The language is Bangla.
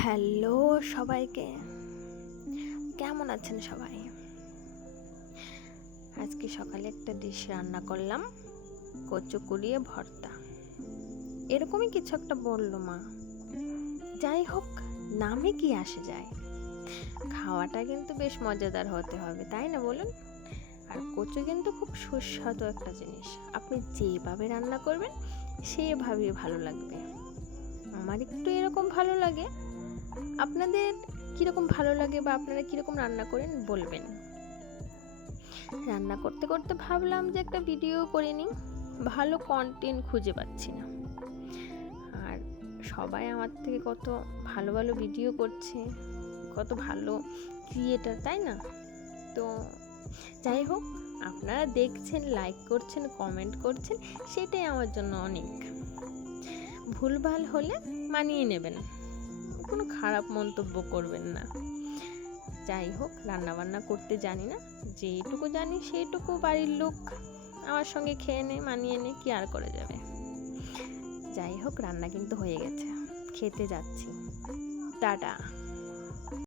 হ্যালো সবাইকে, কেমন আছেন সবাই? আজকে সকালে একটা ডিশ রান্না করলাম, কচু কুড়িয়ে ভর্তা। এরকমই কিছু একটা বললো মা। যাই হোক, নামে কি আসে যায়, খাওয়াটা কিন্তু বেশ মজাদার হতে হবে, তাই না বলুন? আর কচু কিন্তু খুব সুস্বাদু একটা জিনিস। আপনি যেভাবে রান্না করবেন সেভাবেই ভালো লাগবে। আমার একটু এরকম ভালো লাগে, আপনাদের কীরকম ভালো লাগে বা আপনারা কীরকম রান্না করেন বলবেন। রান্না করতে করতে ভাবলাম যে একটা ভিডিও করে নিই, ভালো কন্টেন্ট খুঁজে পাচ্ছি না। আর সবাই আমার থেকে কত ভালো ভালো ভিডিও করছে, কত ভালো ক্রিয়েটার, তাই না? তো যাই হোক, আপনারা দেখছেন, লাইক করছেন, কমেন্ট করছেন, সেটাই আমার জন্য অনেক। ভুলভাল হলে মানিয়ে নেবেন, কোনো খারাপ মন্তব্য করবেন না। যাই হোক, রান্নাবান্না করতে জানি না, যেটুকু জানি সেইটুকু বাড়ির লোক আমার সঙ্গে খেয়ে নে, মানিয়ে নে, কি আর করা যাবে। যাই হোক, রান্না কিন্তু হয়ে গেছে, খেতে যাচ্ছি। টাটা।